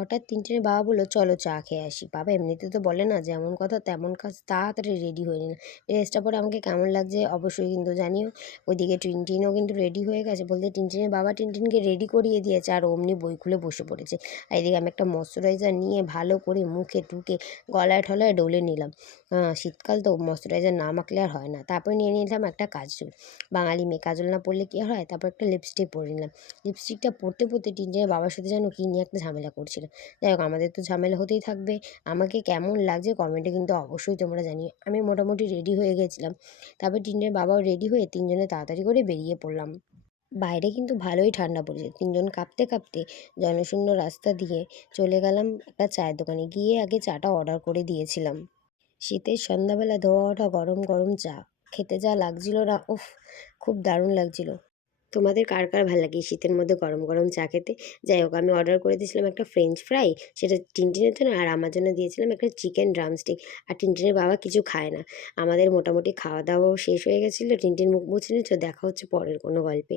হঠাৎ টিনটিনের বাবা বলল, চলো চা খেয়ে আসি। বাবা এমনিতে তো বলে না, যেমন কথা তেমন কাজ, তাড়াতাড়ি রেডি হয়ে নিলাম। ড্রেসটা পরে আমাকে কেমন লাগছে অবশ্যই কিন্তু জানিও। ওইদিকে টিনটিনও কিন্তু রেডি হয়ে গেছে, বলতে টিনটিনের বাবা টিনটিনকে রেডি করিয়ে দিয়েছে আর অমনি বই খুলে বসে পড়েছে। আর এদিকে আমি একটা ময়শ্চারাইজার নিয়ে ভালো করে মুখে টুকে গলায় ঠলায় ডলে নিলাম। শীতকাল তো ময়শ্চারাইজার না মাখলে আর হয় না। তারপরে নিয়ে নিলাম একটা কাজল। বাঙালি মেয়ে, কাজল না পরলে কী হয়। তারপর একটা লিপস্টিক পরে নিলাম। লিপস্টিকটা পরতে পরতে টিনটিনের বাবার সাথে যেন কী নিয়ে একটা ঝামেলা করছিল। যাই হোক, আমাদের তো ঝামেলা হতেই থাকবে। আমাকে কেমন লাগছে কমেন্টে কিন্তু অবশ্যই তোমরা জানিও। আমি মোটামুটি রেডি হয়ে গেছিলাম। তারপর টিনটিনের বাবাও রেডি হয়ে তিনজনে তাড়াতাড়ি করে বেরিয়ে পড়লাম। বাইরে কিন্তু ভালোই ঠান্ডা পড়েছে। তিনজন কাঁপতে কাঁপতে জনশূন্য রাস্তা দিয়ে চলে গেলাম একটা চায়ের দোকানে। গিয়ে আগে চাটা অর্ডার করে দিয়েছিলাম। শীতের সন্ধ্যাবেলা ধোয়া ওঠা গরম গরম চা খেতে যা লাগছিল না, উফ, খুব দারুণ লাগছিল। তোমাদের কার কার ভালো লাগে শীতের মধ্যে গরম গরম চা খেতে? যাই হোক, আমি অর্ডার করে দিয়েছিলাম একটা ফ্রেঞ্চ ফ্রাই, সেটা টিনটিনের জন্য, আর আমার জন্য দিয়েছিলাম একটা চিকেন ড্রামস্টিক। আর টিনটিনের বাবা কিছু খায় না। আমাদের মোটামুটি খাওয়া দাওয়াও শেষ হয়ে গেছিলো। টিনটিন মুখ মুছে নিচ্ছ। দেখা হচ্ছে পরের কোনো গল্পে।